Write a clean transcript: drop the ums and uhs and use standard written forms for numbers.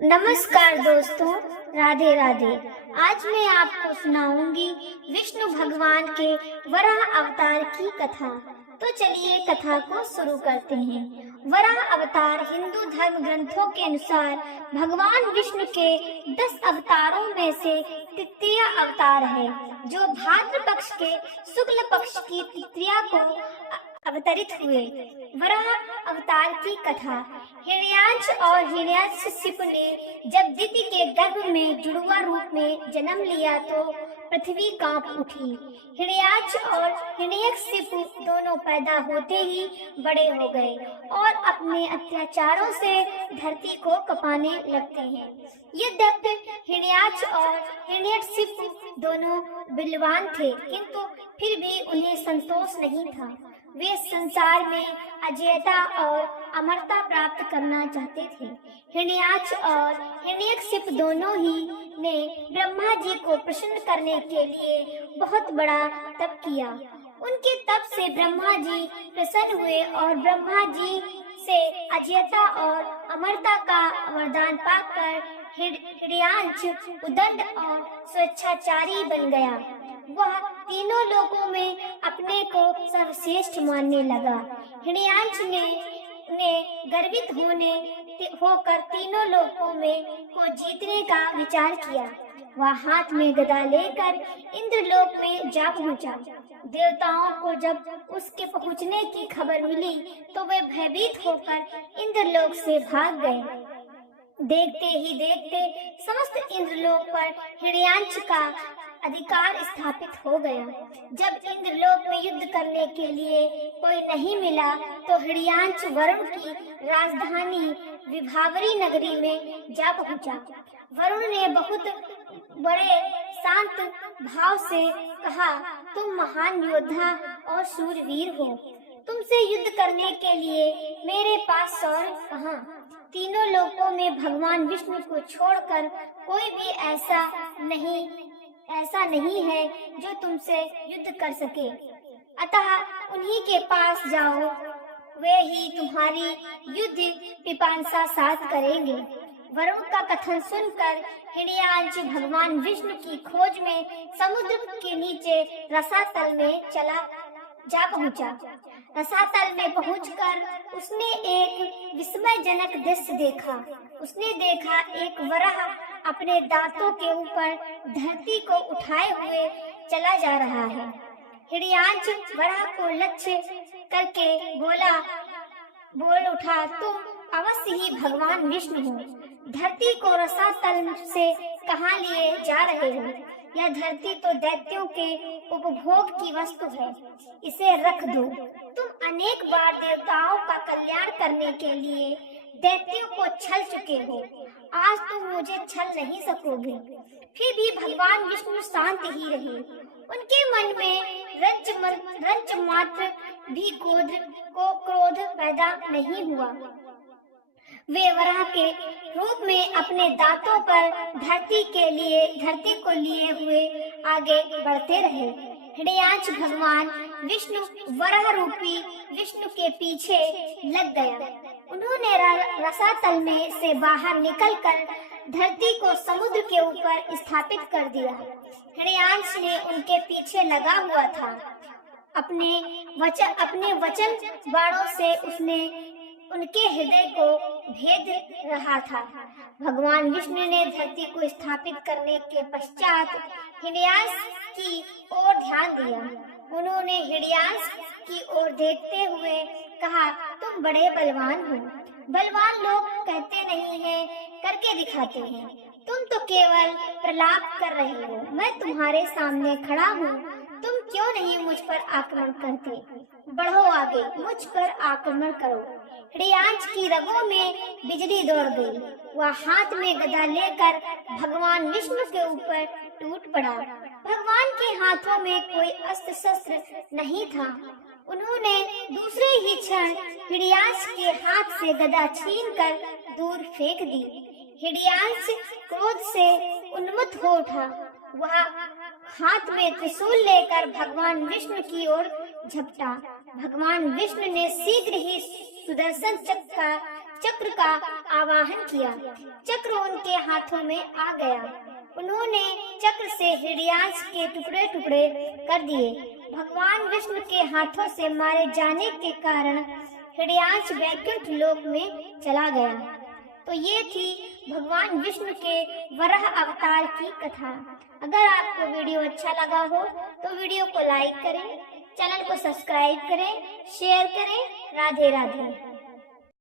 नमस्कार दोस्तों, राधे राधे। आज मैं आपको सुनाऊंगी विष्णु भगवान के वराह अवतार की कथा। तो चलिए कथा को शुरू करते हैं। वराह अवतार हिंदू धर्म ग्रंथों के अनुसार भगवान विष्णु के 10 अवतारों में से तृतीय अवतार है, जो भाद्र पक्ष के शुक्ल पक्ष की तृतीया को अवतरित हुए। वराह अवतार की कथा। हिरण्याक्ष और हिरण्यकशिपु ने जब दिति के गर्भ में जुड़वा रूप में जन्म लिया तो पृथ्वी कांप उठी। हिरण्याक्ष और हिरण्यकशिपु दोनों पैदा होते ही बड़े हो गए और अपने अत्याचारों से धरती को कपाने लगते हैं। यद्यपि हिरण्याक्ष और हिरण्यकशिपु दोनों बलवान थे, किंतु फिर भी उन्हें संतोष नहीं था। वे संसार में अजेयता और अमरता प्राप्त करना चाहते थे। हिरण्याक्ष और हिरण्यकशिपु दोनों ही ने ब्रह्मा जी को प्रसन्न करने के लिए बहुत बड़ा तप किया। उनके तप से ब्रह्मा जी प्रसन्न हुए और ब्रह्मा जी से अजेयता और अमरता का वरदान पाकर हिरण्याक्ष उदंड और स्वेच्छाचारी बन गया। वह तीनों लोकों में अपने को सर्वश्रेष्ठ मानने लगा। हिरण्याक्ष ने गर्वित होकर तीनों लोकों में को जीतने का विचार किया। वह हाथ में गदा लेकर इंद्रलोक में जा पहुंचा। देवताओं को जब उसके पहुंचने की खबर मिली तो वे भयभीत होकर इंद्रलोक से भाग गए। देखते ही देखते समस्त इंद्रलोक पर हिरण्याक्ष का अधिकार स्थापित हो गया। जब इंद्रलोक में युद्ध करने के लिए कोई नहीं मिला तो हिरण्याक्ष वरुण की राजधानी विभावरी नगरी में जा पहुंचा। वरुण ने बहुत बड़े शांत भाव से कहा, तुम महान योद्धा और शूरवीर हो। तुमसे युद्ध करने के लिए मेरे पास शौर्य कहाँ? तीनों लोकों में भगवान विष्णु को छोड़कर कोई भी ऐसा नहीं है जो तुमसे युद्ध कर सके। अतः उन्हीं के पास जाओ, वे ही तुम्हारी युद्ध पिपासा शांत करेंगे। वरुण का कथन सुनकर हिरण्याक्ष भगवान विष्णु की खोज में समुद्र के नीचे रसातल में जा पहुंचा। रसातल में पहुंचकर उसने एक विस्मयजनक दृश्य देखा। उसने देखा एक वराह अपने दांतों के ऊपर धरती को उठाए हुए चला जा रहा है। हिरण्याक्ष वराह को लक्ष्य करके बोल उठा, तुम अवश्य ही भगवान विष्णु हो। धरती को रसातल से कहाँ लिए जा रहे हो? यह धरती तो दैत्यों के उपभोग की वस्तु है, इसे रख दो। तुम अनेक बार देवताओं का कल्याण करने के लिए दैत्यों को छल चुके हो, आज तुम मुझे छल नहीं सकोगे। फिर भी भगवान विष्णु शांत ही रहे। उनके मन में रंच मात्र भी क्रोध पैदा नहीं हुआ। वे वराह के रूप में अपने दांतों पर धरती को लिए हुए आगे बढ़ते रहे। हिरण्याक्ष भगवान विष्णु वराह रूपी विष्णु के पीछे लग गया। उन्होंने रसातल में से बाहर निकलकर धरती को समुद्र के ऊपर स्थापित कर दिया। हिरण्याक्ष ने उनके पीछे लगा हुआ था। अपने वचन बाणों से उसने उनके हृदय को भेद रहा था। भगवान विष्णु ने धरती को स्थापित करने के पश्चात हिरण्याक्ष की ओर ध्यान दिया। उन्होंने हिरण्याक्ष की ओर देखते हुए कहा, तुम बड़े बलवान हो। बलवान लोग कहते नहीं हैं, करके दिखाते हैं। तुम तो केवल प्रलाप कर रहे हो। मैं तुम्हारे सामने खड़ा हूँ, तुम क्यों नहीं मुझ पर आक्रमण करते? बढ़ो आगे, मुझ पर आक्रमण करो। हिरण्याक्ष की रगों में बिजली दौड़ गई। वह हाथ में गदा लेकर भगवान विष्णु के ऊपर टूट पड़ा। भगवान के हाथों में कोई अस्त्र शस्त्र नहीं था। उन्होंने दूसरे ही क्षण हिरण्याक्ष के हाथ से गदा छीनकर दूर फेंक दी। हिरण्याक्ष क्रोध से उन्मत्त हो उठा। वह हाथ में त्रिशूल लेकर भगवान विष्णु की ओर झपटा। भगवान विष्णु ने शीघ्र ही सुदर्शन चक्र का चक्र का आवाहन किया। चक्र उनके हाथों में आ गया। उन्होंने चक्र से हृदयांश के टुकड़े टुकड़े कर दिए। भगवान विष्णु के हाथों से मारे जाने के कारण हृदयांश वैकुंठ लोक में चला गया। तो ये थी भगवान विष्णु के वराह अवतार की कथा। अगर आपको वीडियो अच्छा लगा हो तो वीडियो को लाइक करें, चैनल को सब्सक्राइब करें, शेयर करें। राधे राधे।